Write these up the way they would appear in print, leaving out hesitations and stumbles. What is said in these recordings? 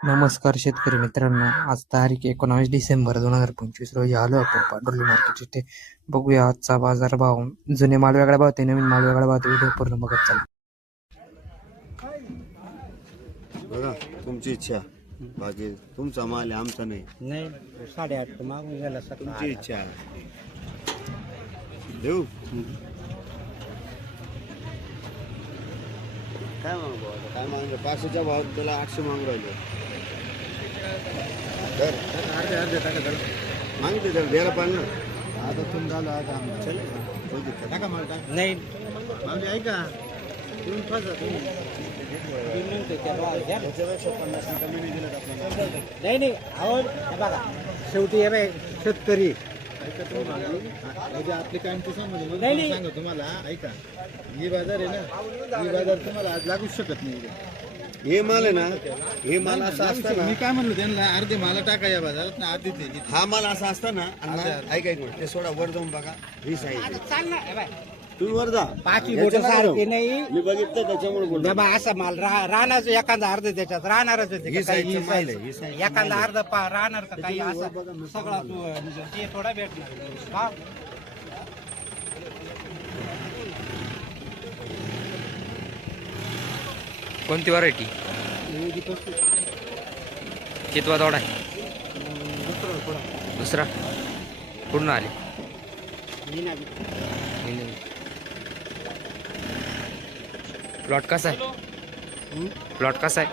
नमस्कार शेतकरी मित्रांनो, आज तारीख 19 डिसेंबर 2025 रोजी आलो आपण पाडोली मार्केट इथे. बघूया आजचा बाजार भाव. जुने माल वेगळा भाव ते नवीन माल वेगळा भाव ते व्हिडिओ पूर्ण बघत चला. बघा तुमची इच्छा, बाकी तुमचा माल आहे, आमचा नाही. नाही 8.5 मागून गेला तुमची सकाळी. इच्छा आहे. देऊ काय मागू आता? काय मागलं? 500च्या भावात त्याला 800 मागून राहिले. तर मागितले त्याला द्यायला पाहिजे ना. आता तुम्ही झालं आता टाका माल टाका. नाही मागणी ऐका तुम्ही फसा तुम्ही त्याच्यापेक्षा 50 कमी नाही दिलं आपल्याला. नाही नाही आवड हे बघा शेवटी हे बाई शेतकरी ऐका तुम्ही म्हणजे आपली काय सांगतो नाही. सांगा तुम्हाला. ऐका ही बाजार आहे ना, ही बाजार तुम्हाला आज लागूच शकत नाही. हे माल आहे ना, हे माल असा असताना मी काय म्हणलो त्यांना अर्धे मला टाका या बाजारात ना अर्धे ते हा माल असा असताना ऐका एक मिनिट ते सोडा वर जाऊन बघा. ही साईज चाल ना हे बाई तुम्ही वर जा. पाचवी याच्या बोट नका सारखे जाऊ. नाही मी बघितलं त्याच्यामुळे बोलतो. बाबा असा माल राहण्याचं एखादा अर्ध त्याच्यात राहणारच आहे ही का काही साईजचं माल आहे, size. ही साईजचं एखादा माल अर्ध राहणार का काही असा सगळा तू ते थोडा भेटणार हा. कोणती व्हरायटी? कितवा तोडा आहे? दुसरा. पूर्ण आले. प्लॉट कसा आहे? प्लॉट कसा आहे?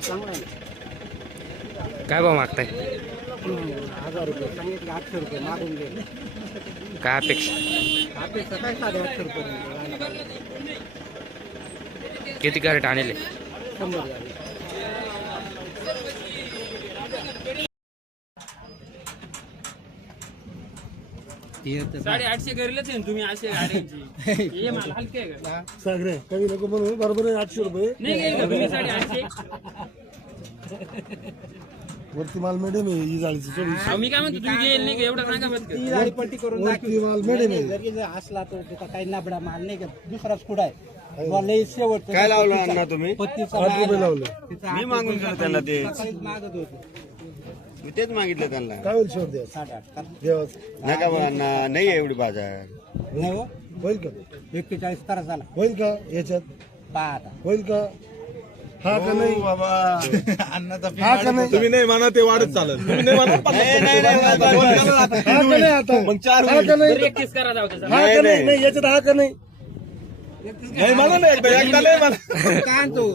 चांगला आहे. काय भाव मागताय? 1000 रुपये सांगितले, 800 रुपये मागून गेले. काय अपेक्षा? अपेक्षा काय 850 रुपये किती कॅरेट आणले? 100 झाले. साडेआठशे करेलच आहे ना तुम्ही असे गाड्यांची हे माल हलके आहे का? सागरे काही नको म्हणून बरोबर आहे 800 रुपये नाही घेईल का तुम्ही 850? वरती माल मिडियम आहे ही जाळीची चोवीस अहो, मी काय म्हणतो तुम्ही घेईल नाही का एवढं सांगा बस ती जाळी पलटी करून वरती माल मिडियम आहे. जरी जर असला तर त्याचा काही नबडा माल नाही का दुसराच कुठं आहे मला लई शेवट काय लावलं अण्णा तुम्ही? 35 8 रुपये लावले. मी मागून गेलो त्यांना ते. मागत होतो मी तेच मागितलं त्यांना. काय होईल शेवट द्या 8.5 देवाच नका बा अण्णा, नाही आहे एवढी बाजार. नाही हो होईल का? 41 करा झाला होईल का याच्यात? पहा आता होईल का? हा का नाही? बाबा हा का नाही? तुम्ही नाही म्हणा ते वाढत चालत तुम्ही नाही म्हणा नाही, नाही, नाही, हा का नाही आता मग 4 हा का नाही? 31 करा जाऊ त्याचा. हा का नाही? नाही याच्यात हा का नाही? नाही म्हणा ना एकदा नाही म्हणा. काय आणतो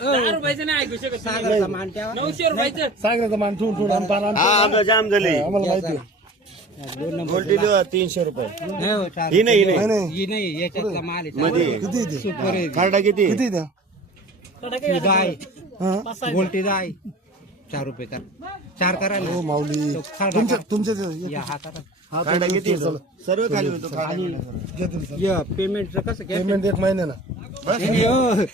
10 रुपयाचं नाही ऐकू शकत तुम्ही. सागराचा मान ठेवा 900 रुपयाचं सांगायचं मान ठेवून ठेवून आम पाला हा आमचं जाम झाले. आम्हाला माहिती आहे. 2 नंबर गोल्डी 300 रुपये. नाही हो, चार ही नाही, ही नाही नाही. नाही ही नाही याच्यातला माल आहे मध्ये किती ते? सुपर आहे कार्डा किती? किती द्या? ही दाय हा गोलटी दाय 4 रुपये कर 4 करा ना. हो माऊली तो खाडा तुमच्या करा. तुमच्या या हा करा हा कार्डा किती येतो? सर्व खाली होतो आणि कार्डा. या पेमेंटचं कसं कॅश पेमेंट 1 महिन्याला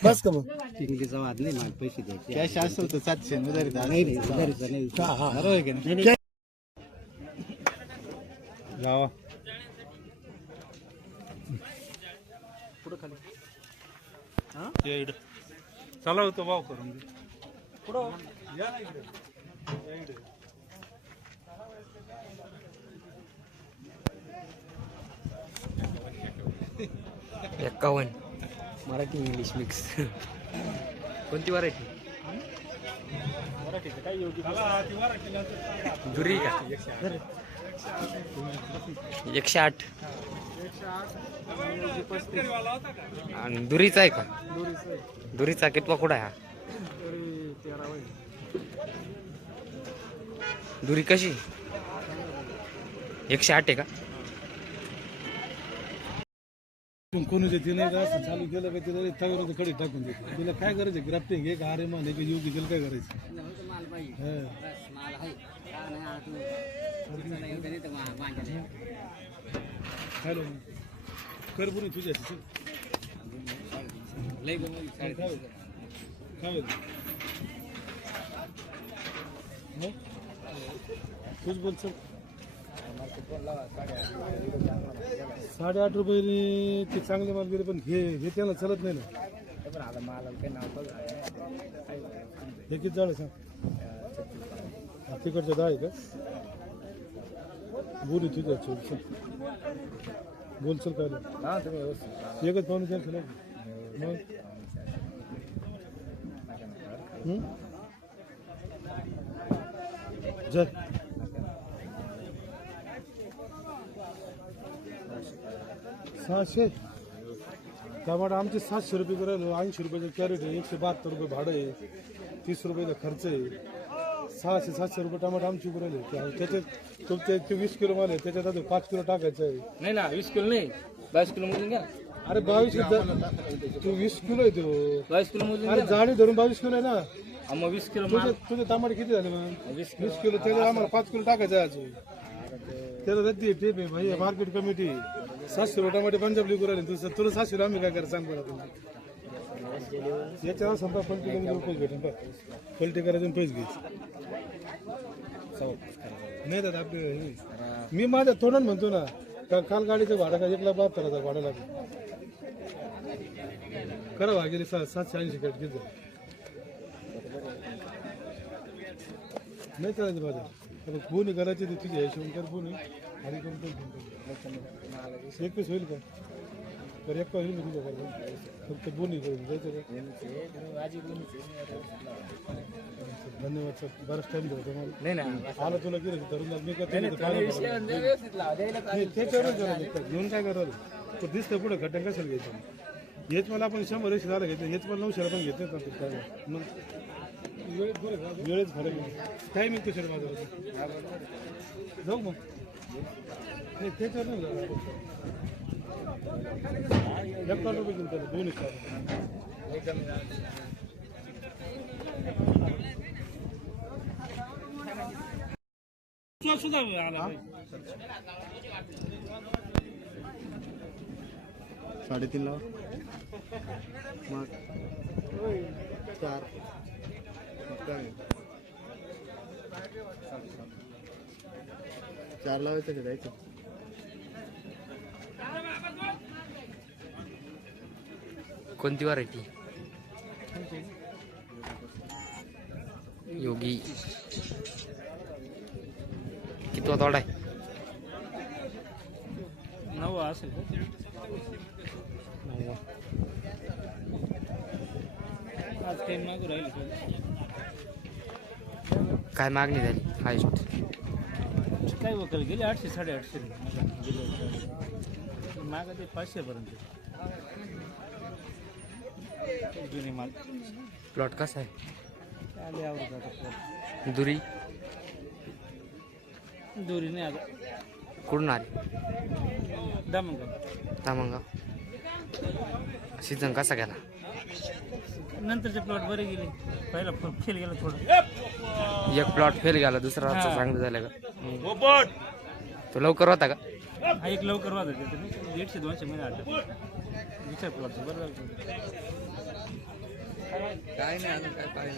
बस का मग? चिंगीचा वाद नाही मला पैसे द्यायचे कॅश असेल तर 700 उधारीत नाही नाही उधारीचं नाही हा हा नाही, नाही. लावा चला होतो भाव करून एक्कावन्न. Marathi English mix. कोणती व्हरायटी? दुरी का? 108. आणि दुरीचा आहे का? दुरीचा कितवा कुठं आहे हा? दुरी कशी? 108 आहे का? कोणी जे तिने असं चालू केलं का तिला तगराचं कडे टाकून देतो. तिला काय करायचं ग्राफ्टिंग हे का अरे मान हे का योगी तिला काय करायचं? हॅलो कर पुरी तुझ्याशी तूच बोल सर 8.5 रुपये ते चांगले माल गेले पण हे त्याला चलत नाही ना. हे किती झालं सांग तिकडचं 10 आहे का बोल तुझ्या चल बोल चल काय एकच पाहुणे 400 मग जा 600 टमाटर आमचे 700 रुपये करायला 80 रुपयाचं कॅरेट आहे 172 रुपये भाडं आहे 30 रुपयाचा खर्च आहे 600-700 रुपये टमाटर आमची करायला त्याच्यात तुमचे 20 किलो माल आहे त्याच्यात आता 5 किलो टाकायचं आहे नाही ना 20 किलो नाही 22 किलो मोजून घ्या अरे 22 तू 20 किलो आहे तो 22 किलो मोजून अरे जाडी धरून 22 किलो आहे ना मग 20 किलो तुझे टमाटे किती झाले मग 20 किलो त्याला आम्हाला 5 किलो टाकायचं आहे अजून त्याला रद्दी आहे टेप आहे भाई मार्केट कमिटी 700 रुपये टमाटे पंजाबली करायला तुला 700 आम्ही काय करा सांग बरं तुम्ही याच्यावर संपा पलटी करून पैसे भेटेल बघ पलटी करायचं पैसे घ्यायचे नाही दादा आपले मी माझ्या तोंडात म्हणतो ना काल गाडीचं भाडं का 1,72,000 भाडं लागेल करा भागेली 780 कट घेत नाही करायचं माझं आता फोन करायचे ते तुझ्या हिशोब कर फोन आणि करून एक पीस होईल का तर एक होईल ना तुझ्या फक्त बोनी करून जायचं का धन्यवाद सर बराच टाइम देतो तुम्हाला नाही ना आलं तुला गेलं धरून मी त्याच्यावरच घेऊन काय करायला तो दिसतं पुढं खड्डा कशाला घ्यायचं हेच मला आपण 100 झालं घेतलं हेच मला 900 पण घेत नाही काय मग वेळेच फरक टाईम येतो सर माझा जाऊ मग नाही त्याच्यावर नाही झालं 1,000 रुपये घेऊन त्याला 2 सुद्धा आला 3.5 लावा मग 4 4 लावायचं का जायचं कोणती व्हरायटी योगी कितवा तोडा आहे 9 असेल आज काही मागू राहील काय मागणी झाली हायस्ट काय वकल गेले 800-850 मागा ते 500 पर्यंत जुनी माल प्लॉट कसा आहे आले आवडत आता दुरी दोरी नाही आता कुठून आली दामंगा तामंगाव सीझन कसा गेला नंतरचे प्लॉट बरे गेले पहिला फेल गेला थोडं एक प्लॉट फेल गेला दुसरा चांगलं झालं का तो लवकर होता का हा एक लवकर वाजत 150-200 मध्ये आलं दुसऱ्या प्लॉटचं बरं झालं काय नाही